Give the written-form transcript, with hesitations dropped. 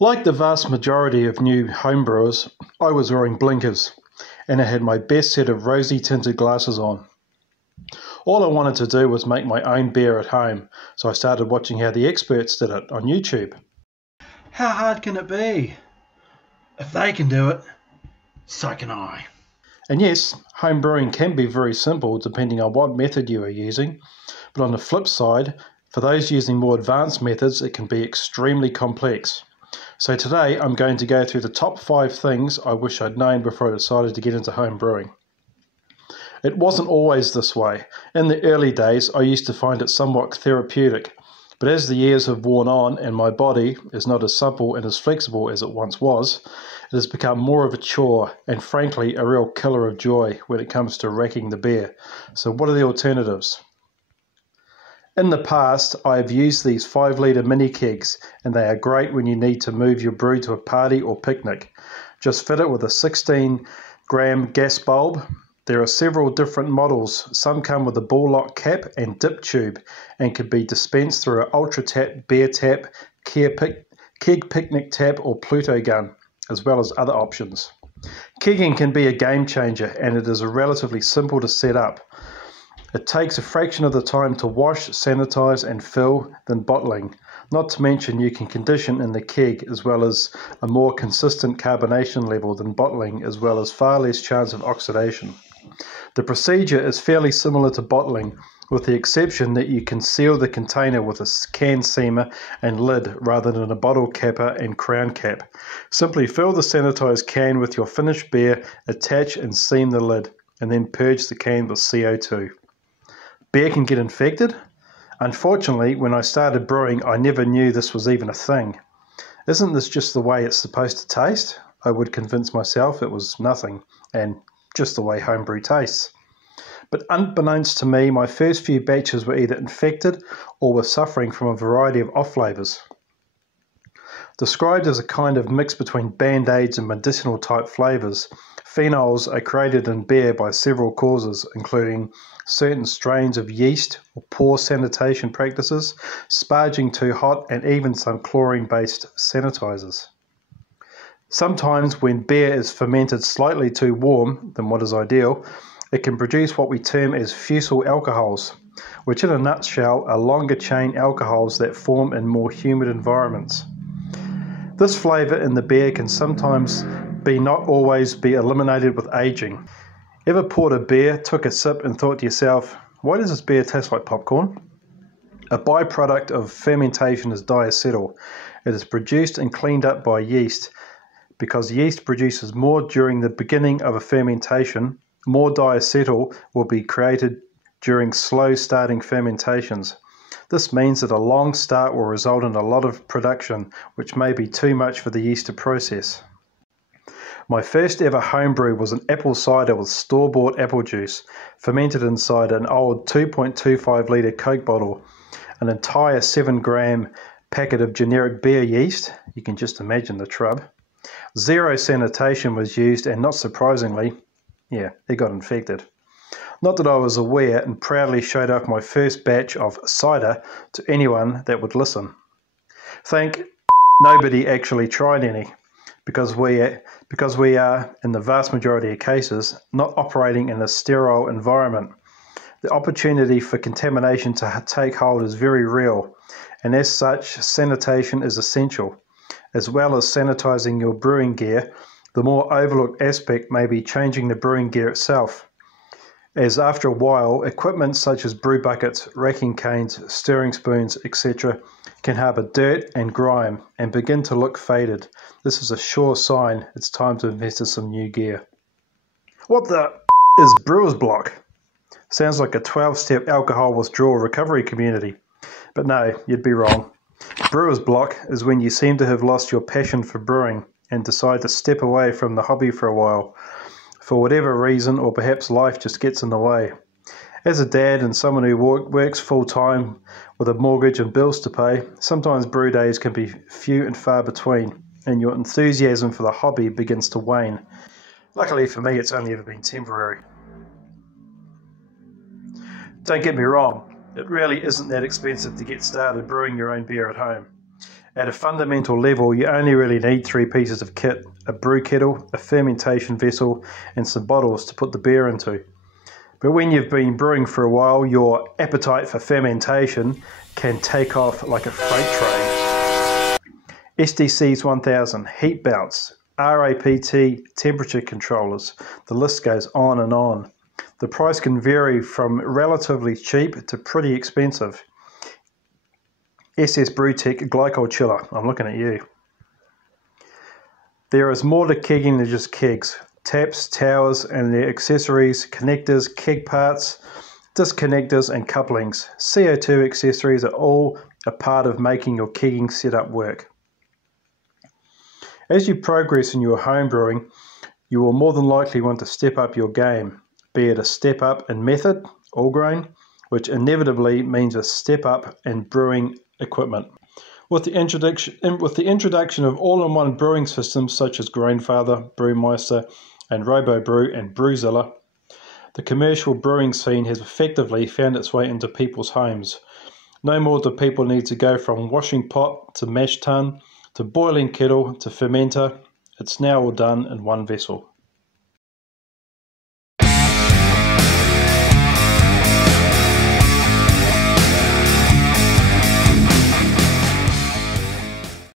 Like the vast majority of new homebrewers, I was wearing blinkers, and I had my best set of rosy tinted glasses on. All I wanted to do was make my own beer at home, so I started watching how the experts did it on YouTube. How hard can it be? If they can do it, so can I. And yes, home brewing can be very simple depending on what method you are using, but on the flip side, for those using more advanced methods, it can be extremely complex. So today I'm going to go through the top 5 things I wish I'd known before I decided to get into home brewing. It wasn't always this way. In the early days, I used to find it somewhat therapeutic, but as the years have worn on and my body is not as supple and as flexible as it once was, it has become more of a chore and frankly a real killer of joy when it comes to racking the beer. So what are the alternatives? In the past, I have used these 5-litre mini kegs, and they are great when you need to move your brew to a party or picnic. Just fit it with a 16-gram gas bulb. There are several different models. Some come with a ball lock cap and dip tube and can be dispensed through an ultra tap, beer tap, keg picnic tap or Pluto gun, as well as other options. Kegging can be a game changer, and it is relatively simple to set up. It takes a fraction of the time to wash, sanitize and fill than bottling. Not to mention you can condition in the keg as well as a more consistent carbonation level than bottling, as well as far less chance of oxidation. The procedure is fairly similar to bottling, with the exception that you can seal the container with a can seamer and lid rather than a bottle capper and crown cap. Simply fill the sanitized can with your finished beer, attach and seam the lid, and then purge the can with CO2. Beer can get infected? Unfortunately, when I started brewing, I never knew this was even a thing. Isn't this just the way it's supposed to taste? I would convince myself it was nothing, and just the way homebrew tastes. But unbeknownst to me, my first few batches were either infected or were suffering from a variety of off flavours. Described as a kind of mix between band-aids and medicinal type flavours, phenols are created in beer by several causes, including certain strains of yeast or poor sanitation practices, sparging too hot, and even some chlorine-based sanitizers. Sometimes when beer is fermented slightly too warm than what is ideal, it can produce what we term as fusel alcohols, which in a nutshell are longer chain alcohols that form in more humid environments. This flavour in the beer can sometimes not always be eliminated with aging. Ever poured a beer, took a sip and thought to yourself, why does this beer taste like popcorn? A byproduct of fermentation is diacetyl. It is produced and cleaned up by yeast. Because yeast produces more during the beginning of a fermentation, more diacetyl will be created during slow starting fermentations. This means that a long start will result in a lot of production, which may be too much for the yeast to process. My first ever homebrew was an apple cider with store-bought apple juice, fermented inside an old 2.25 litre Coke bottle, an entire 7-gram packet of generic beer yeast, you can just imagine the trub. Zero sanitation was used, and not surprisingly, it got infected. Not that I was aware, and proudly showed off my first batch of cider to anyone that would listen. Thank nobody actually tried any, because we are, in the vast majority of cases, not operating in a sterile environment. The opportunity for contamination to take hold is very real, and as such, sanitation is essential. As well as sanitizing your brewing gear, the more overlooked aspect may be changing the brewing gear itself, as after a while, equipment such as brew buckets, racking canes, stirring spoons, etc. can harbour dirt and grime and begin to look faded. This is a sure sign it's time to invest in some new gear. What the is Brewer's Block? Sounds like a 12-step alcohol withdrawal recovery community. But no, you'd be wrong. Brewer's Block is when you seem to have lost your passion for brewing and decide to step away from the hobby for a while, for whatever reason, or perhaps life just gets in the way. As a dad and someone who works full-time with a mortgage and bills to pay, sometimes brew days can be few and far between, and your enthusiasm for the hobby begins to wane. Luckily for me, it's only ever been temporary. Don't get me wrong, it really isn't that expensive to get started brewing your own beer at home. At a fundamental level, you only really need 3 pieces of kit: a brew kettle, a fermentation vessel, and some bottles to put the beer into. But when you've been brewing for a while, your appetite for fermentation can take off like a freight train. SDC's 1000, heat bounce, RAPT temperature controllers, the list goes on and on. The price can vary from relatively cheap to pretty expensive. SS Brewtech Glycol Chiller, I'm looking at you. There is more to kegging than just kegs. Taps, towers and their accessories, connectors, keg parts, disconnectors and couplings. CO2 accessories are all a part of making your kegging setup work. As you progress in your homebrewing, you will more than likely want to step up your game, be it a step up in method, all grain, which inevitably means a step up in brewing equipment. With the introduction of all-in-one brewing systems such as Grainfather, Brewmeister, and RoboBrew and Brewzilla, the commercial brewing scene has effectively found its way into people's homes. No more do people need to go from washing pot to mash tun to boiling kettle to fermenter. It's now all done in one vessel.